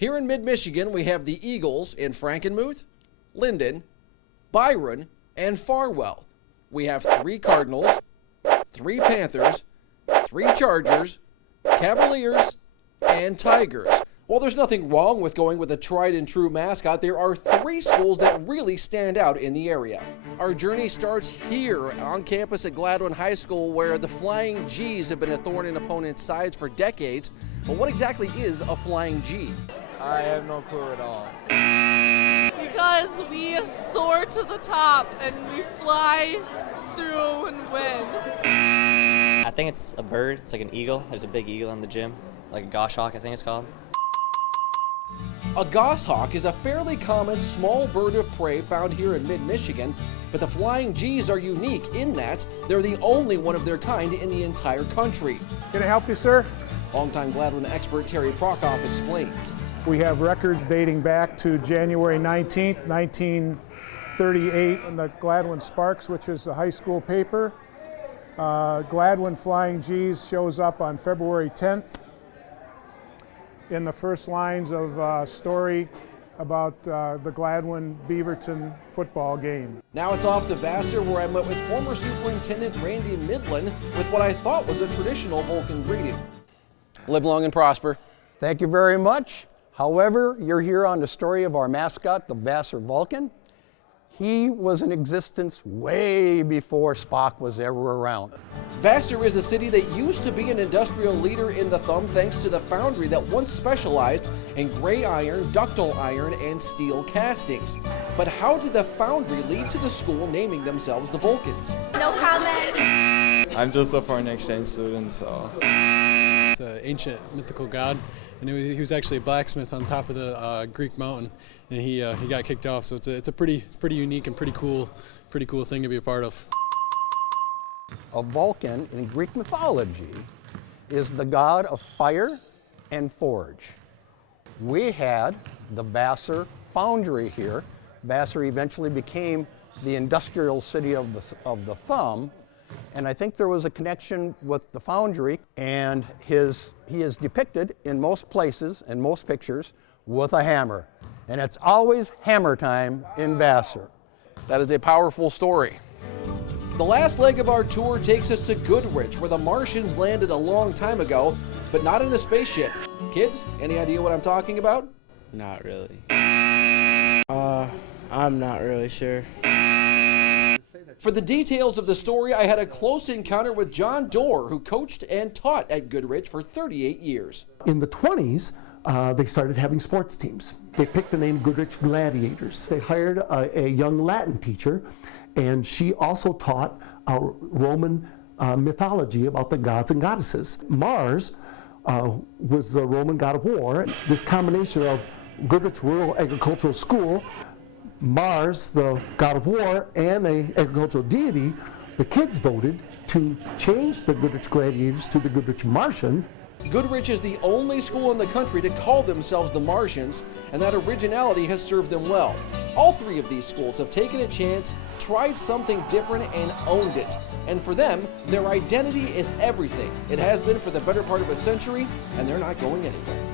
Here in mid-Michigan, we have the Eagles in Frankenmuth, Linden, Byron, and Farwell. We have 3 Cardinals, 3 Panthers, 3 Chargers, Cavaliers, and Tigers. While there's nothing wrong with going with a tried and true mascot, there are 3 schools that really stand out in the area. Our journey starts here on campus at Gladwin High School, where the Flying G's have been a thorn in opponents' sides for decades. But what exactly is a Flying G? I have no clue at all. Because we soar to the top and we fly through and win. I think it's a bird. It's like an eagle. There's a big eagle in the gym, like a goshawk, I think it's called. A goshawk is a fairly common small bird of prey found here in mid-Michigan, but the Flying G's are unique in that they're the only one of their kind in the entire country. Can I help you, sir? Longtime Gladwin expert Terry Prokoff explains. We have records dating back to January 19th, 1938 in the Gladwin Sparks, which is a high school paper. Gladwin Flying G's shows up on February 10th in the first lines of a story about the Gladwin Beaverton football game. Now it's off to Vassar, where I met with former Superintendent Randy Midland with what I thought was a traditional Vulcan greeting. Live long and prosper. Thank you very much. However, you're here on the story of our mascot, the Vassar Vulcan. He was in existence way before Spock was ever around. Vassar is a city that used to be an industrial leader in the thumb thanks to the foundry that once specialized in gray iron, ductile iron, and steel castings. But how did the foundry lead to the school naming themselves the Vulcans? No comment. I'm just a foreign exchange student, so. It's an ancient mythical god, and he was actually a blacksmith on top of the Greek mountain, and he got kicked off. So it's a pretty unique and pretty cool thing to be a part of. A Vulcan in Greek mythology is the god of fire and forge. We had the Vassar foundry here. Vassar eventually became the industrial city of the thumb, and I think there was a connection with the foundry, and he is depicted in most places and most pictures with a hammer. And it's always hammer time in Vassar. That is a powerful story. The last leg of our tour takes us to Goodrich, where the Martians landed a long time ago, but not in a spaceship. Kids, any idea what I'm talking about? Not really. I'm not really sure. For the details of the story, I had a close encounter with John Dorr, who coached and taught at Goodrich for 38 years. In the 20s, they started having sports teams. They picked the name Goodrich Gladiators. They hired a young Latin teacher, and she also taught Roman mythology about the gods and goddesses. Mars was the Roman god of war. This combination of Goodrich Rural Agricultural School, Mars, the god of war, and an agricultural deity, the kids voted to change the Goodrich Gladiators to the Goodrich Martians. Goodrich is the only school in the country to call themselves the Martians, and that originality has served them well. All 3 of these schools have taken a chance, tried something different, and owned it. And for them, their identity is everything. It has been for the better part of a century, and they're not going anywhere.